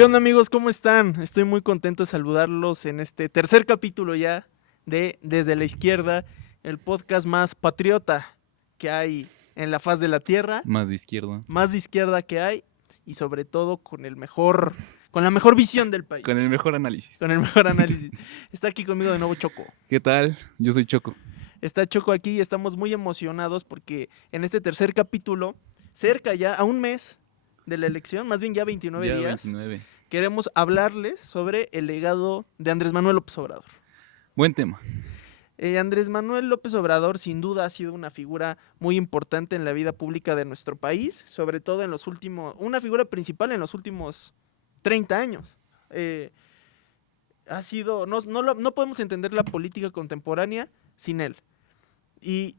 ¿Qué onda, amigos? ¿Cómo están? Estoy muy contento de saludarlos en este tercer capítulo ya de Desde la Izquierda, el podcast más patriota que hay en la faz de la tierra, Más de izquierda. más de izquierda que hay y sobre todo con la mejor visión del país, Con el mejor análisis. con el mejor análisis. Está aquí conmigo de nuevo Choco. ¿Qué tal? Yo soy Choco. Está Choco aquí y estamos muy emocionados porque en este tercer capítulo, cerca ya a un mes de la elección, más bien ya 29 Ya días, 29. queremos hablarles sobre el legado de Andrés Manuel López Obrador. Buen tema. Andrés Manuel López Obrador sin duda ha sido una figura muy importante en la vida pública de nuestro país, sobre todo en los últimos, una figura principal en los últimos 30 años. Ha sido, no podemos entender la política contemporánea sin él. Y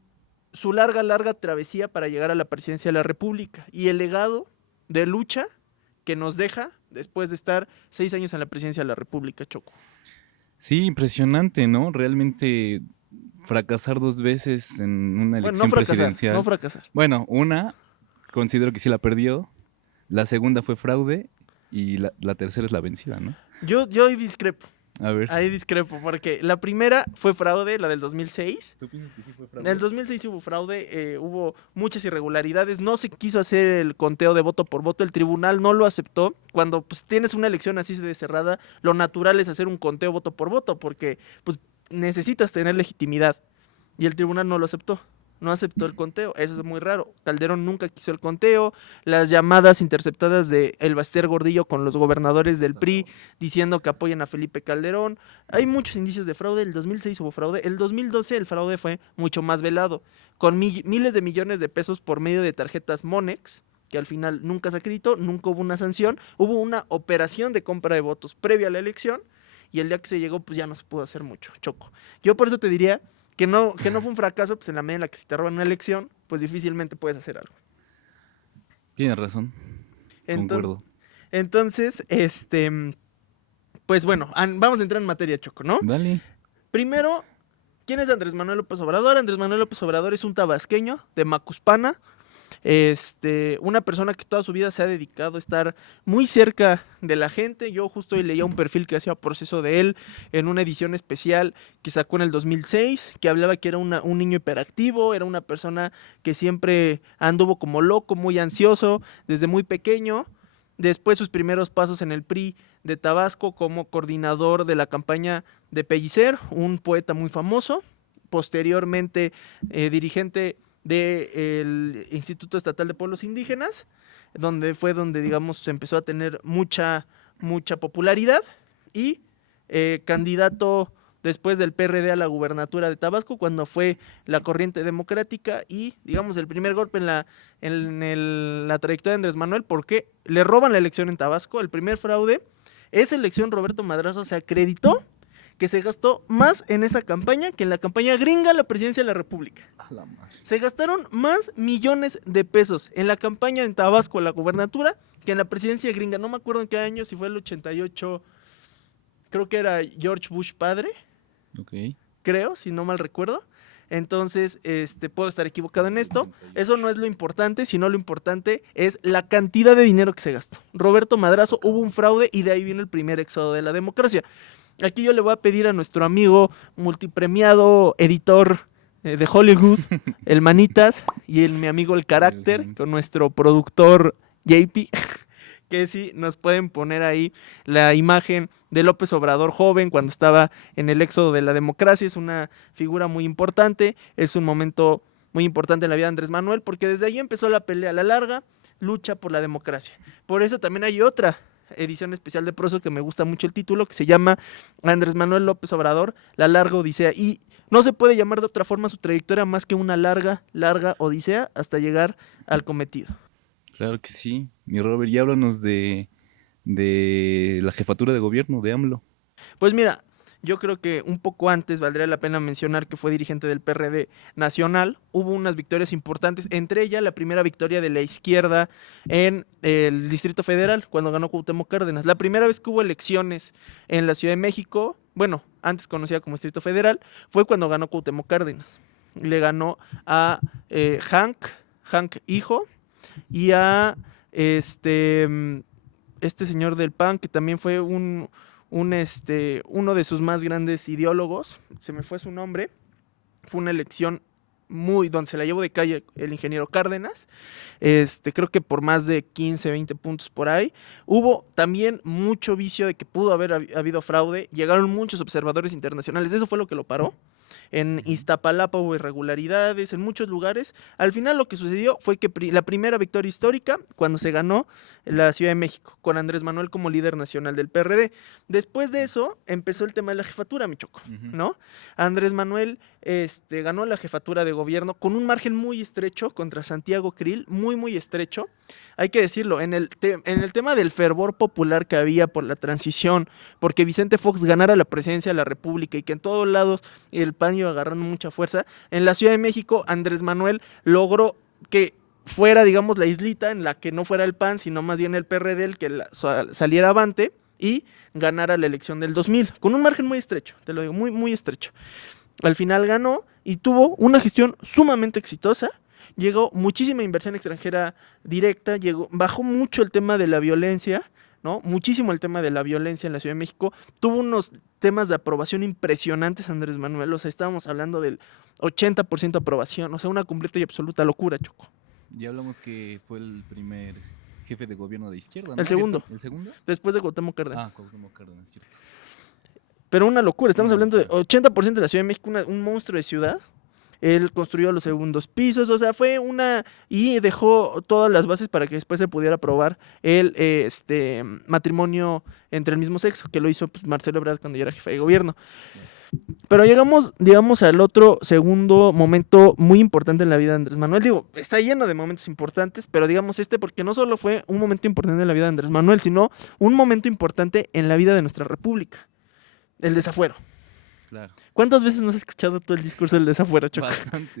su larga travesía para llegar a la presidencia de la República y el legado de lucha que nos deja después de estar 6 años en la presidencia de la República, Choco. Sí, impresionante, ¿no? Realmente fracasar 2 veces en una elección presidencial. No fracasar. Bueno, una, considero que sí la perdió. La segunda fue fraude. Y la tercera es la vencida, ¿no? Yo ahí discrepo. A ver. Ahí discrepo, porque la primera fue fraude, la del 2006. ¿Tú piensas que sí fue En el 2006 hubo fraude, hubo muchas irregularidades, no se quiso hacer el conteo de voto por voto, el tribunal no lo aceptó. Cuando pues, tienes una elección así de cerrada, lo natural es hacer un conteo voto por voto, porque pues, necesitas tener legitimidad. Y el tribunal no lo aceptó. No aceptó el conteo, eso es muy raro. Calderón nunca quiso el conteo, las llamadas interceptadas de El Baster Gordillo con los gobernadores del PRI diciendo que apoyan a Felipe Calderón. Hay muchos indicios de fraude, el 2006 hubo fraude, el 2012 el fraude fue mucho más velado, con miles de millones de pesos por medio de tarjetas Monex, que al final nunca se acreditó, nunca hubo una sanción, hubo una operación de compra de votos previa a la elección y el día que se llegó pues ya no se pudo hacer mucho, Choco. Yo por eso te diría que no fue un fracaso, pues en la medida en la que se te roban una elección, pues difícilmente puedes hacer algo. Tienes razón. Concuerdo. Entonces, pues bueno, vamos a entrar en materia, Choco, ¿no? Dale. Primero, ¿quién es Andrés Manuel López Obrador? Andrés Manuel López Obrador es un tabasqueño de Macuspana, una persona que toda su vida se ha dedicado a estar muy cerca de la gente. Yo justo hoy leía un perfil que hacía proceso de él en una edición especial que sacó en el 2006, que hablaba que era un niño hiperactivo, era una persona que siempre anduvo como loco, muy ansioso, desde muy pequeño. Después sus primeros pasos en el PRI de Tabasco como coordinador de la campaña de Pellicer, un poeta muy famoso. Posteriormente dirigente del Instituto Estatal de Pueblos Indígenas, donde digamos, se empezó a tener mucha popularidad y candidato después del PRD a la gubernatura de Tabasco, cuando fue la corriente democrática y, digamos, el primer golpe en la trayectoria de Andrés Manuel, porque le roban la elección en Tabasco, el primer fraude. Esa elección Roberto Madrazo se acreditó que se gastó más en esa campaña que en la campaña gringa a la presidencia de la República. Se gastaron más millones de pesos en la campaña en Tabasco a la gubernatura que en la presidencia gringa. No me acuerdo en qué año, si fue el 88, creo que era George Bush padre. Ok. Creo, si no mal recuerdo. Entonces, puedo estar equivocado en esto. Eso no es lo importante, sino lo importante es la cantidad de dinero que se gastó. Roberto Madrazo, hubo un fraude y de ahí viene el primer éxodo de la democracia. Aquí yo le voy a pedir a nuestro amigo multipremiado editor de Hollywood, el Manitas, y mi amigo el Carácter, con nuestro productor JP, que sí nos pueden poner ahí la imagen de López Obrador joven cuando estaba en el éxodo de la democracia. Es una figura muy importante, es un momento muy importante en la vida de Andrés Manuel, porque desde ahí empezó la pelea, la larga lucha por la democracia. Por eso también hay otra edición especial de Proso que me gusta mucho el título, que se llama Andrés Manuel López Obrador, la larga odisea, y no se puede llamar de otra forma su trayectoria más que una larga odisea hasta llegar al cometido. Claro que sí. Mi Robert, y háblanos de la jefatura de gobierno de AMLO. Pues mira, yo creo que un poco antes valdría la pena mencionar que fue dirigente del PRD nacional. Hubo unas victorias importantes, entre ellas la primera victoria de la izquierda en el Distrito Federal, cuando ganó Cuauhtémoc Cárdenas. La primera vez que hubo elecciones en la Ciudad de México, bueno, antes conocida como Distrito Federal, fue cuando ganó Cuauhtémoc Cárdenas. Le ganó a Hank hijo, y a este señor del PAN, que también fue uno de sus más grandes ideólogos, se me fue su nombre, fue una elección donde se la llevó de calle el ingeniero Cárdenas, creo que por más de 15, 20 puntos por ahí. Hubo también mucho vicio de que pudo haber habido fraude, llegaron muchos observadores internacionales, eso fue lo que lo paró. En Iztapalapa hubo irregularidades, en muchos lugares. Al final lo que sucedió fue que la primera victoria histórica, cuando se ganó la Ciudad de México, con Andrés Manuel como líder nacional del PRD. Después de eso, empezó el tema de la jefatura, mi Choco, ¿no? Andrés Manuel ganó la jefatura de gobierno con un margen muy estrecho contra Santiago Krill, muy, muy estrecho. Hay que decirlo, en el tema del fervor popular que había por la transición, porque Vicente Fox ganara la presidencia de la República y que en todos lados el PAN iba agarrando mucha fuerza, en la Ciudad de México Andrés Manuel logró que fuera, digamos, la islita en la que no fuera el PAN, sino más bien el PRD el que saliera avante y ganara la elección del 2000, con un margen muy estrecho, te lo digo, muy, muy estrecho. Al final ganó y tuvo una gestión sumamente exitosa. Llegó muchísima inversión extranjera directa, bajó mucho el tema de la violencia, ¿no? Muchísimo el tema de la violencia en la Ciudad de México. Tuvo unos temas de aprobación impresionantes Andrés Manuel, o sea, estábamos hablando del 80% de aprobación, o sea, una completa y absoluta locura, Choco. Ya hablamos que fue el primer jefe de gobierno de izquierda, ¿no? El segundo. ¿El segundo? Después de Cuauhtémoc Cárdenas. Ah, Cuauhtémoc Cárdenas, cierto. Pero una locura, estamos hablando de 80% de la Ciudad de México, un monstruo de ciudad. Él construyó los segundos pisos, o sea, y dejó todas las bases para que después se pudiera aprobar el matrimonio entre el mismo sexo, que lo hizo pues, Marcelo Ebrard cuando ya era jefe de gobierno. Pero llegamos, digamos, al otro segundo momento muy importante en la vida de Andrés Manuel. Digo, está lleno de momentos importantes, pero digamos porque no solo fue un momento importante en la vida de Andrés Manuel, sino un momento importante en la vida de nuestra república, el desafuero. Claro. ¿Cuántas veces no has escuchado todo el discurso del desafuero, Choco? Bastante.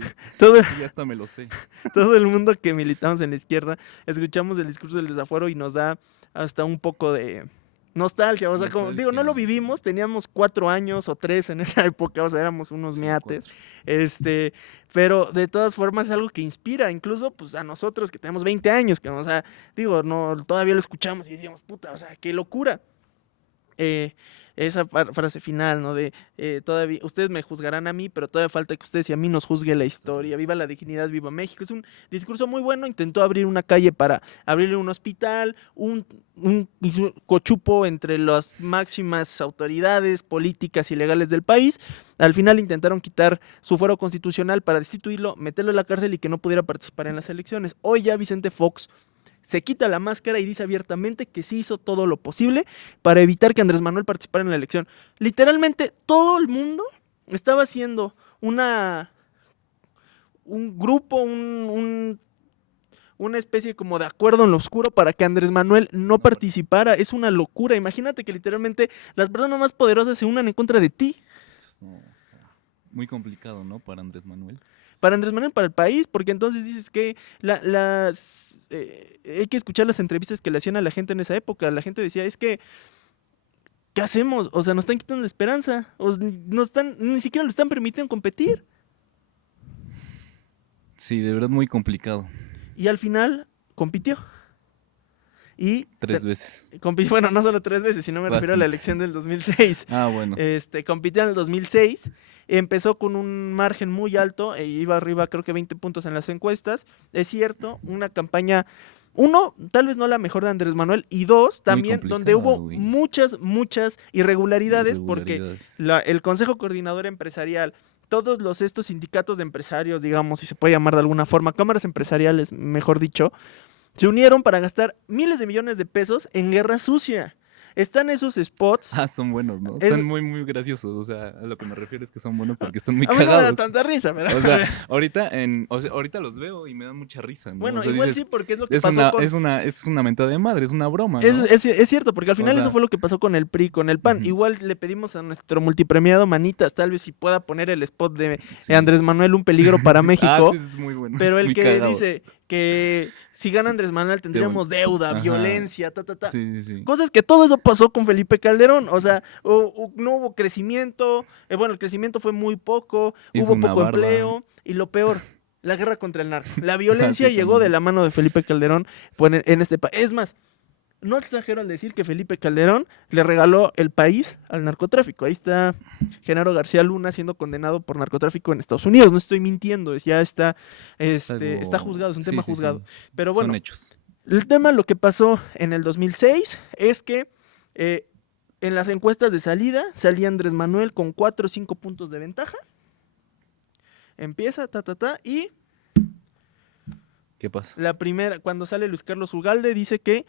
Ya hasta me lo sé. Todo el mundo que militamos en la izquierda escuchamos el discurso del desafuero y nos da hasta un poco de nostalgia. O sea, como digo, no lo vivimos, teníamos 4 años o 3 en esa época, o sea, éramos unos miates. Pero de todas formas es algo que inspira, incluso pues a nosotros que tenemos 20 años, que o sea, digo, no, todavía lo escuchamos y decíamos, puta, o sea, qué locura. Esa frase final, ¿no? De todavía, ustedes me juzgarán a mí, pero todavía falta que ustedes y a mí nos juzgue la historia. Viva la dignidad, viva México. Es un discurso muy bueno. Intentó abrir una calle para abrirle un hospital, un cochupo entre las máximas autoridades políticas y legales del país. Al final intentaron quitar su fuero constitucional para destituirlo, meterlo en la cárcel y que no pudiera participar en las elecciones. Hoy ya Vicente Fox se quita la máscara y dice abiertamente que sí hizo todo lo posible para evitar que Andrés Manuel participara en la elección. Literalmente todo el mundo estaba haciendo un grupo, una especie como de acuerdo en lo oscuro para que Andrés Manuel no participara. Es una locura. Imagínate que literalmente las personas más poderosas se unan en contra de ti. No, está muy complicado, ¿no? Para Andrés Manuel. Para Andrés Manuel, para el país, porque entonces dices que hay que escuchar las entrevistas que le hacían a la gente en esa época. La gente decía, es que, ¿qué hacemos? O sea, nos están quitando la esperanza. Ni siquiera lo están permitiendo competir. Sí, de verdad muy complicado. Y al final, compitió. Y 3 veces. Bueno, no solo 3 veces, sino me refiero a la elección del 2006. Ah, bueno. Compitió en el 2006, empezó con un margen muy alto, iba arriba creo que 20 puntos en las encuestas. Es cierto, una campaña, tal vez no la mejor de Andrés Manuel, y 2, también donde hubo muchas irregularidades, porque el Consejo Coordinador Empresarial, todos estos sindicatos de empresarios, digamos, si se puede llamar de alguna forma, cámaras empresariales, mejor dicho, se unieron para gastar miles de millones de pesos en guerra sucia. Están esos spots. Ah, son buenos, ¿no? Están muy, muy graciosos. O sea, a lo que me refiero es que son buenos porque están muy cagados. No me da tanta risa, pero... O sea, ahorita los veo y me dan mucha risa, ¿no? Bueno, o sea, igual dices, sí, porque es lo que pasó es una mentada de madre, es una broma, ¿no? Es cierto, porque al final eso fue lo que pasó con el PRI, con el PAN. Igual le pedimos a nuestro multipremiado Manitas, tal vez si pueda poner el spot de Andrés Manuel, un peligro para México. Sí, es muy bueno. Pero el que dice que si gana Andrés Manuel tendríamos deuda, violencia, Sí. Cosas que todo eso pasó con Felipe Calderón. O sea, no hubo crecimiento. El crecimiento fue muy poco. Hubo poco empleo. Y lo peor, la guerra contra el narco. La violencia llegó de la mano de Felipe Calderón en este país. Es más, no exagero al decir que Felipe Calderón le regaló el país al narcotráfico. Ahí está Genaro García Luna siendo condenado por narcotráfico en Estados Unidos. No estoy mintiendo, ya está juzgado, es un tema juzgado. Sí. Pero bueno, son hechos. El tema, lo que pasó en el 2006 es que en las encuestas de salida salía Andrés Manuel con 4 o 5 puntos de ventaja. Empieza, y... ¿Qué pasa? La primera, cuando sale Luis Carlos Ugalde, dice que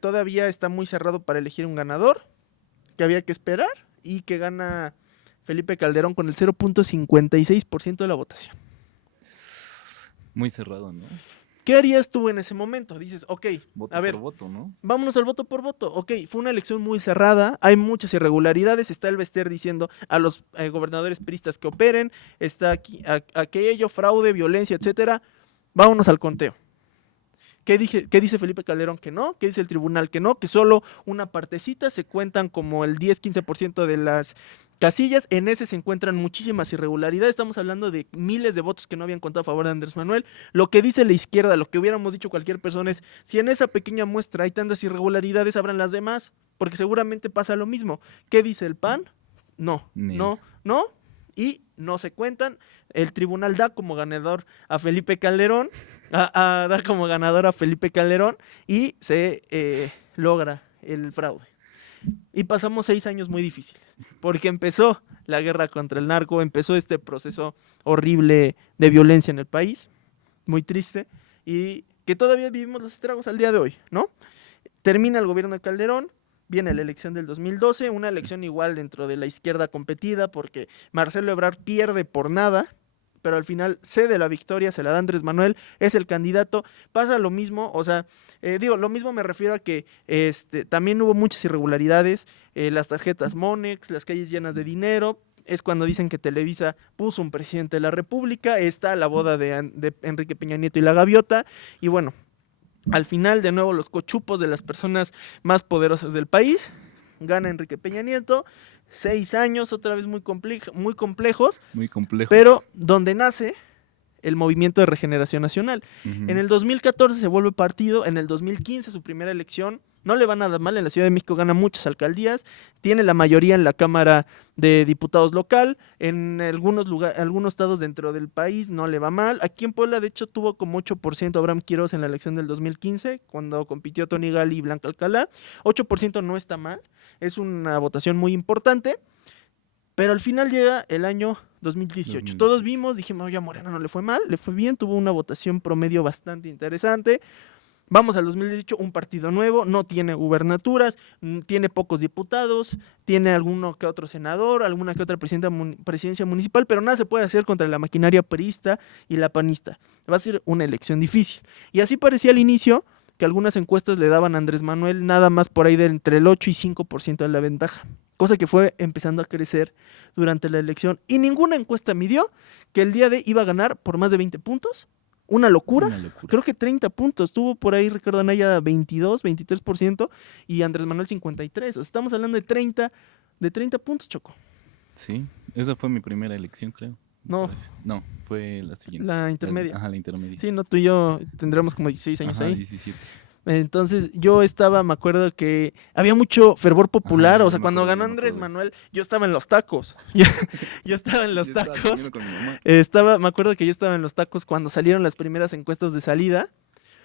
todavía está muy cerrado para elegir un ganador, que había que esperar, y que gana Felipe Calderón con el 0.56% de la votación. Muy cerrado, ¿no? ¿Qué harías tú en ese momento? Dices, ok, voto a ver, por voto, ¿no? Vámonos al voto por voto. Ok, fue una elección muy cerrada, hay muchas irregularidades, está el Bester diciendo a los gobernadores priistas que operen, está aquí, aquello, fraude, violencia, etcétera. Vámonos al conteo. ¿Qué dice Felipe Calderón? Que no. ¿Qué dice el tribunal? Que no, que solo una partecita se cuentan como el 10-15% de las casillas. En ese se encuentran muchísimas irregularidades. Estamos hablando de miles de votos que no habían contado a favor de Andrés Manuel. Lo que dice la izquierda, lo que hubiéramos dicho cualquier persona es, si en esa pequeña muestra hay tantas irregularidades, habrán las demás, porque seguramente pasa lo mismo. ¿Qué dice el PAN? No. Y no se cuentan. El tribunal da como ganador a Felipe Calderón, da como ganador a Felipe Calderón, y se logra el fraude. Y pasamos 6 años muy difíciles, porque empezó la guerra contra el narco, empezó este proceso horrible de violencia en el país, muy triste, y que todavía vivimos los estragos al día de hoy, ¿no? Termina el gobierno de Calderón, viene la elección del 2012, una elección igual dentro de la izquierda competida, porque Marcelo Ebrard pierde por nada, pero al final cede la victoria, se la da Andrés Manuel, es el candidato. Pasa lo mismo, o sea, lo mismo me refiero a que también hubo muchas irregularidades, las tarjetas Monex, las calles llenas de dinero. Es cuando dicen que Televisa puso un presidente de la República, está la boda de Enrique Peña Nieto y la gaviota, y bueno, al final, de nuevo, los cochupos de las personas más poderosas del país. Gana Enrique Peña Nieto. 6 años, otra vez muy complejos. Muy complejos. Pero donde nace el Movimiento de Regeneración Nacional. En el 2014 se vuelve partido. En el 2015, su primera elección. No le va nada mal. En la Ciudad de México gana muchas alcaldías. Tiene la mayoría en la Cámara de Diputados local. En algunos estados dentro del país no le va mal. Aquí en Puebla, de hecho, tuvo como 8% Abraham Quirós en la elección del 2015, cuando compitió Tony Gali y Blanca Alcalá. 8% no está mal. Es una votación muy importante. Pero al final llega el año 2018. Todos vimos, dijimos, oye, a Morena no le fue mal, le fue bien, tuvo una votación promedio bastante interesante. Vamos al 2018, un partido nuevo, no tiene gubernaturas, tiene pocos diputados, tiene alguno que otro senador, alguna que otra presidencia municipal, pero nada se puede hacer contra la maquinaria priista y la panista. Va a ser una elección difícil. Y así parecía al inicio, que algunas encuestas le daban a Andrés Manuel nada más por ahí de entre el 8 y 5% de la ventaja, cosa que fue empezando a crecer durante la elección. Y ninguna encuesta midió que el día de iba a ganar por más de 20 puntos. Una locura. Creo que 30 puntos. Tuvo por ahí Ricardo Anaya 22, 23% y Andrés Manuel 53%. O sea, estamos hablando de 30 puntos, Choco. Sí, esa fue mi primera elección, creo. No, fue la siguiente. La intermedia. La intermedia. Sí, no, tú y yo tendremos como 16 años ahí. 17. Entonces yo me acuerdo que había mucho fervor popular, o sea, cuando ganó Andrés Manuel, yo estaba en los tacos. Yo estaba en los tacos. Me acuerdo que yo estaba en los tacos cuando salieron las primeras encuestas de salida.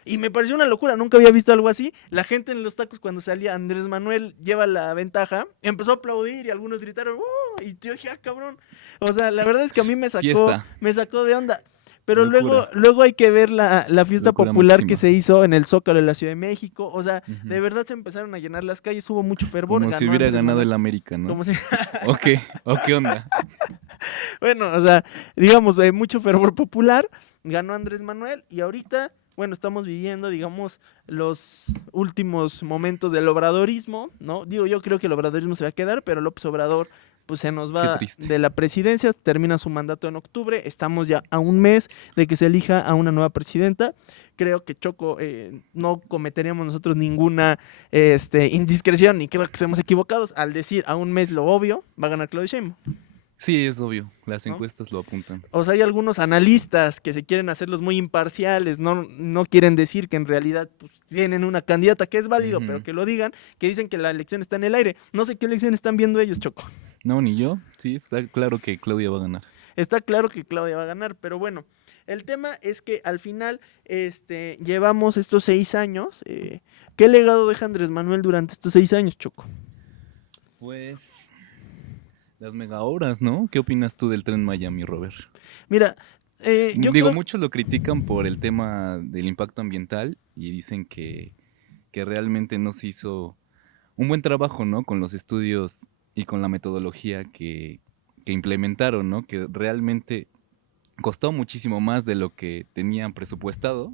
Y me pareció una locura, nunca había visto algo así. La gente en los tacos, cuando salía Andrés Manuel lleva la ventaja, empezó a aplaudir y algunos gritaron ¡uh! Y yo dije, cabrón. O sea, la verdad es que a mí me sacó de onda. Pero luego hay que ver la fiesta Locura popular máxima que se hizo en el Zócalo de la Ciudad de México. O sea, de verdad se empezaron a llenar las calles, hubo mucho fervor. Como si hubiera ganado el América, ¿no? Como si... ¿O qué onda? Bueno, o sea, digamos, mucho fervor popular. Ganó Andrés Manuel y ahorita, bueno, estamos viviendo, digamos, los últimos momentos del obradorismo, ¿no? Digo, yo creo que el obradorismo se va a quedar, pero López Obrador pues se nos va de la presidencia, termina su mandato en octubre, estamos ya a un mes de que se elija a una nueva presidenta. Creo que Choco, no cometeríamos nosotros ninguna indiscreción, ni creo que seamos equivocados al decir a un mes lo obvio, va a ganar Claudia Sheinbaum. Sí, es obvio, las ¿no? encuestas lo apuntan. O sea, hay algunos analistas que se quieren hacerlos muy imparciales, no quieren decir que en realidad pues, tienen una candidata, que es válido, pero Ujú. que lo digan, que dicen que la elección está en el aire. No sé qué elección están viendo ellos, Choco. No, ni yo. Sí, está claro que Claudia va a ganar. Está claro que Claudia va a ganar, pero bueno, el tema es que al final llevamos estos 6 años. ¿Qué legado deja Andrés Manuel durante estos 6 años, Choco? Pues las mega obras, ¿no? ¿Qué opinas tú del Tren Maya, mi Robert? Mira, yo Digo, creo, muchos lo critican por el tema del impacto ambiental y dicen que realmente no se hizo un buen trabajo, ¿no? Con los estudios y con la metodología que implementaron, ¿no? Que realmente costó muchísimo más de lo que tenían presupuestado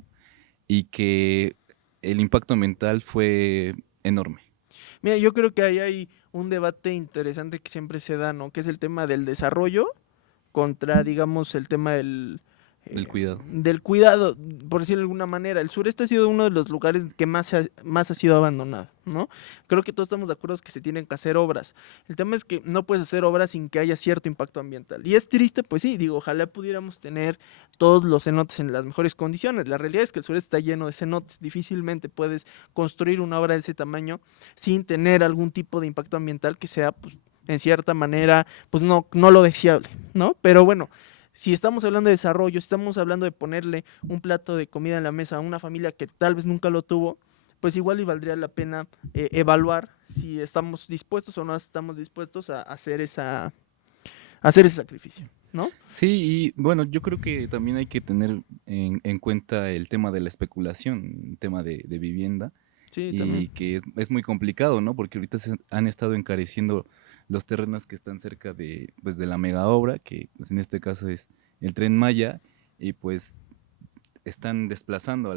y que el impacto ambiental fue enorme. mira, yo creo que ahí hay un debate interesante que siempre se da, ¿no? Que es el tema del desarrollo contra, digamos, el tema Del cuidado. del cuidado, por decirlo de alguna manera. El sureste ha sido uno de los lugares que más ha sido abandonado, ¿no? Creo que todos estamos de acuerdo que se tienen que hacer obras. El tema es que no puedes hacer obras sin que haya cierto impacto ambiental. Y es triste, pues sí, digo, ojalá pudiéramos tener todos los cenotes en las mejores condiciones. La realidad es que el sureste está lleno de cenotes. Difícilmente puedes construir una obra de ese tamaño sin tener algún tipo de impacto ambiental que sea, pues, en cierta manera, pues no lo deseable, ¿no? Pero bueno, si estamos hablando de desarrollo, estamos hablando de ponerle un plato de comida en la mesa a una familia que tal vez nunca lo tuvo, pues igual y valdría la pena evaluar si estamos dispuestos o no estamos dispuestos a hacer ese sacrificio, ¿no? Sí, y bueno, yo creo que también hay que tener en cuenta el tema de la especulación, el tema de vivienda, Sí, también. y que es muy complicado, ¿no? Porque ahorita se han estado encareciendo los terrenos que están cerca de, pues, de la mega obra, que pues, en este caso es el Tren Maya, y pues están desplazando a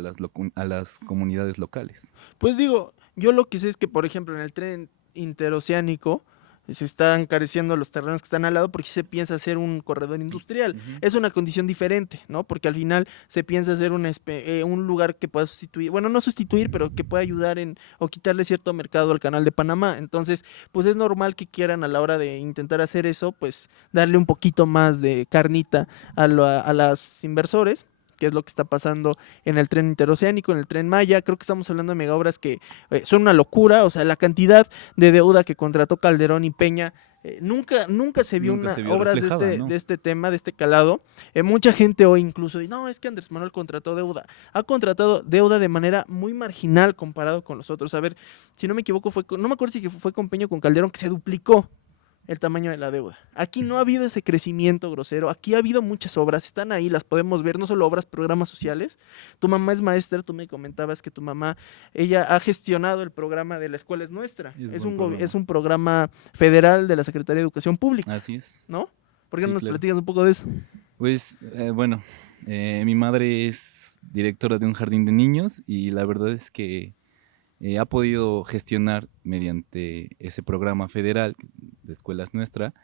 a las comunidades locales. Pues digo, yo lo que sé es que, por ejemplo, en el tren interoceánico se están careciendo los terrenos que están al lado porque se piensa hacer un corredor industrial. Ujú. Es una condición diferente, ¿no? Porque al final se piensa hacer un lugar que pueda sustituir, bueno, no sustituir, pero que pueda ayudar en o quitarle cierto mercado al canal de Panamá. Entonces, pues es normal que quieran a la hora de intentar hacer eso, pues darle un poquito más de carnita a las inversores, que es lo que está pasando en el tren interoceánico, en el tren Maya. Creo que estamos hablando de megaobras que son una locura. O sea, la cantidad de deuda que contrató Calderón y Peña. Nunca se vio Nunca una se vio obras reflejada, ¿no? de este tema, de este calado. Mucha gente hoy incluso dice, no, es que Andrés Manuel contrató deuda. Ha contratado deuda de manera muy marginal comparado con los otros. A ver, si no me equivoco, no me acuerdo si fue con Peña o con Calderón, que se duplicó el tamaño de la deuda. Aquí no ha habido ese crecimiento grosero, aquí ha habido muchas obras, están ahí, las podemos ver, no solo obras, programas sociales. Tu mamá es maestra, tú me comentabas que tu mamá, ella ha gestionado el programa de La Escuela es Nuestra, Es es buen programa. es un programa federal de la Secretaría de Educación Pública, Así es. ¿no? ¿Por qué no Sí, nos claro. platicas un poco de eso? Pues bueno, mi madre es directora de un jardín de niños y la verdad es que ha podido gestionar mediante ese programa federal de Escuelas Nuestra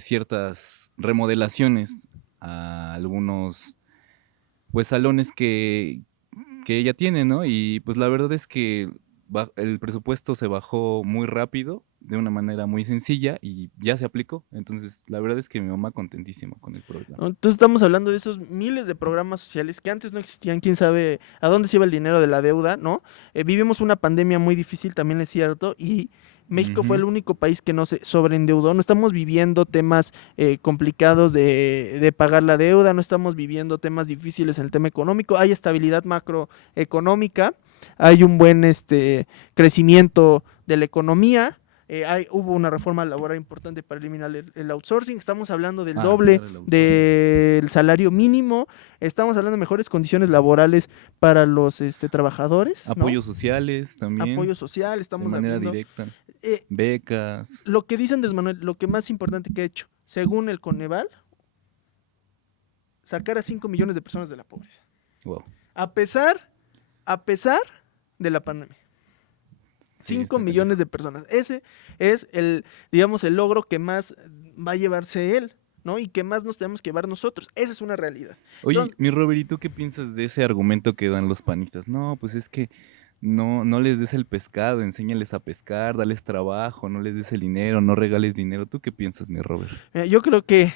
ciertas remodelaciones a algunos pues salones que ella tiene, ¿no? Y pues la verdad es que el presupuesto se bajó muy rápido, de una manera muy sencilla y ya se aplicó. Entonces, la verdad es que mi mamá contentísima con el programa. ¿No? Entonces estamos hablando de esos miles de programas sociales que antes no existían, quién sabe a dónde se iba el dinero de la deuda, ¿no? Vivimos una pandemia muy difícil, también es cierto, y México fue Ujú. el único país que no se sobreendeudó. No estamos viviendo temas complicados de pagar la deuda, no estamos viviendo temas difíciles en el tema económico. Hay estabilidad macroeconómica, hay un buen crecimiento de la economía. Hubo una reforma laboral importante para eliminar el outsourcing. Estamos hablando del Ah, doble claro, el outsourcing. del salario mínimo. Estamos hablando de mejores condiciones laborales para los trabajadores, ¿no? Apoyos sociales también, Apoyo social, de estamos manera viendo directa. eh, Becas. lo que dice Andrés Manuel, lo que más importante que ha hecho, según el Coneval, sacar a 5 millones de personas de la pobreza. Wow. A pesar, a pesar de la pandemia. Sí, 5 está canijo. millones de personas. Ese es digamos, el logro que más va a llevarse él, ¿no? Y que más nos tenemos que llevar nosotros. Esa es una realidad. Oye, Entonces, mi Robert, ¿y tú qué piensas de ese argumento que dan los panistas? No, pues es que no les des el pescado, enséñales a pescar, dales trabajo, no les des el dinero, no regales dinero. ¿Tú qué piensas, mi Robert? Yo creo que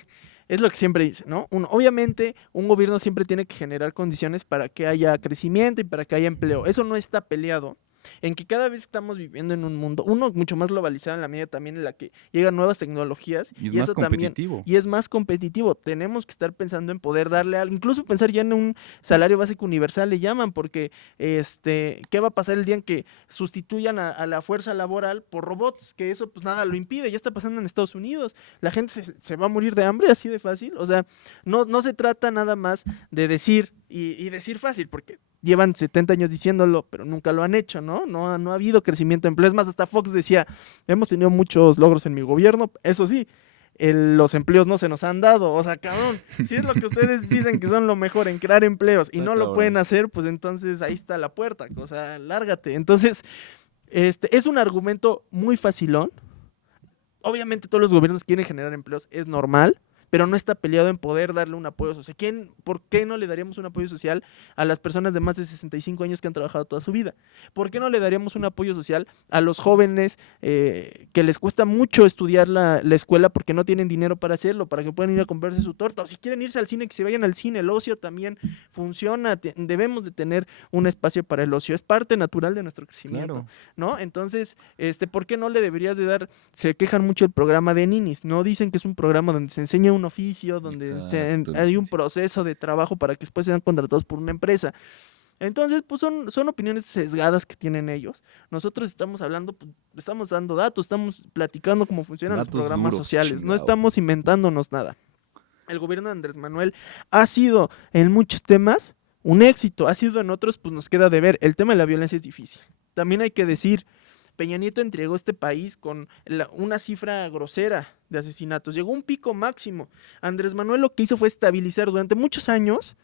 es lo que siempre dice, ¿no? Obviamente, un gobierno siempre tiene que generar condiciones para que haya crecimiento y para que haya empleo. Eso no está peleado. En que cada vez estamos viviendo en un mundo, uno mucho más globalizado en la medida también en la que llegan nuevas tecnologías Y es y más eso también, competitivo. y es más competitivo. Tenemos que estar pensando en poder darle algo, incluso pensar ya en un salario básico universal le llaman, porque ¿qué va a pasar el día en que sustituyan a la fuerza laboral por robots? Que eso pues nada lo impide, ya está pasando en Estados Unidos. La gente se va a morir de hambre así de fácil. O sea, no se trata nada más de decir y decir fácil, porque llevan 70 años diciéndolo, pero nunca lo han hecho, ¿no? No ha habido crecimiento de empleo. Es más, hasta Fox decía, hemos tenido muchos logros en mi gobierno, eso sí, los empleos no se nos han dado. O sea, cabrón, si es lo que ustedes dicen que son lo mejor en crear empleos y no lo pueden hacer, pues entonces ahí está la puerta, o sea, lárgate. Entonces, es un argumento muy facilón. Obviamente todos los gobiernos quieren generar empleos, es normal, pero no está peleado en poder darle un apoyo social. ¿Por qué no le daríamos un apoyo social a las personas de más de 65 años que han trabajado toda su vida? ¿Por qué no le daríamos un apoyo social a los jóvenes que les cuesta mucho estudiar la escuela porque no tienen dinero para hacerlo, para que puedan ir a comprarse su torta? O si quieren irse al cine, que se vayan al cine. El ocio también funciona. Debemos de tener un espacio para el ocio. Es parte natural de nuestro crecimiento, Claro. ¿no? Entonces, ¿por qué no le deberías de dar? Se quejan mucho el programa de ninis, ¿no? Dicen que es un programa donde se enseña un oficio, donde Exacto, hay un sí. proceso de trabajo para que después sean contratados por una empresa. Entonces, pues son opiniones sesgadas que tienen ellos. Nosotros estamos hablando, pues, estamos dando datos, estamos platicando cómo funcionan los Datos programas duros, sociales, no chingado. estamos inventándonos nada. El gobierno de Andrés Manuel ha sido en muchos temas un éxito, ha sido en otros, pues nos queda de ver. El tema de la violencia es difícil. También hay que decir, Peña Nieto entregó este país con una cifra grosera de asesinatos. Llegó a un pico máximo. Andrés Manuel lo que hizo fue estabilizar durante muchos años.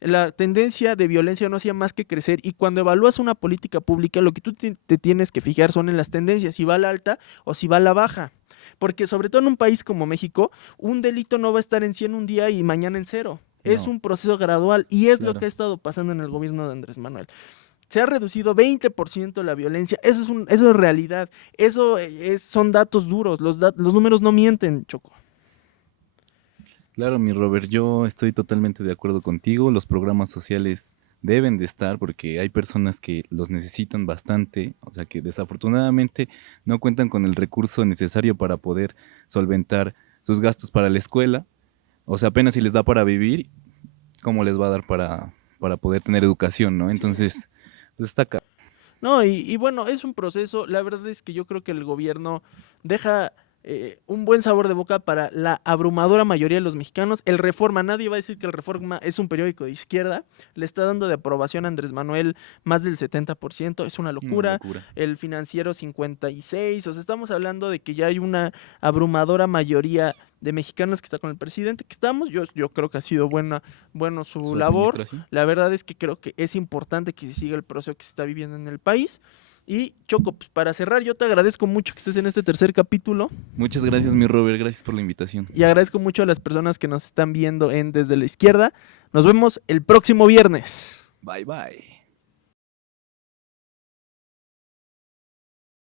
La tendencia de violencia no hacía más que crecer, y cuando evalúas una política pública, lo que tú te tienes que fijar son en las tendencias, si va a la alta o si va a la baja. Porque sobre todo en un país como México, un delito no va a estar en 100 un día y mañana en 0. Es No. un proceso gradual y es lo Claro. que ha estado pasando en el gobierno de Andrés Manuel. Se ha reducido 20% la violencia. Eso es realidad. Eso son datos duros. Los números no mienten, Choco. Claro, mi Robert, yo estoy totalmente de acuerdo contigo. Los programas sociales deben de estar porque hay personas que los necesitan bastante, o sea que desafortunadamente no cuentan con el recurso necesario para poder solventar sus gastos para la escuela. O sea, apenas si les da para vivir, ¿cómo les va a dar para poder tener educación, no? Entonces, pues está acá. No, y bueno, es un proceso. La verdad es que yo creo que el gobierno deja un buen sabor de boca para la abrumadora mayoría de los mexicanos. El Reforma, nadie va a decir que el Reforma es un periódico de izquierda. Le está dando de aprobación a Andrés Manuel más del 70%. Es una Una locura. locura. El Financiero 56%. O sea, estamos hablando de que ya hay una abrumadora mayoría de mexicanos que está con el presidente que estamos. Yo creo que ha sido bueno su labor. administración. La verdad es que creo que es importante que se siga el proceso que se está viviendo en el país. Y Choco, pues para cerrar, yo te agradezco mucho que estés en este tercer capítulo Muchas gracias, mi Robert, gracias por la invitación. y agradezco mucho a las personas que nos están viendo en Desde la Izquierda. Nos vemos el próximo viernes. Bye, bye.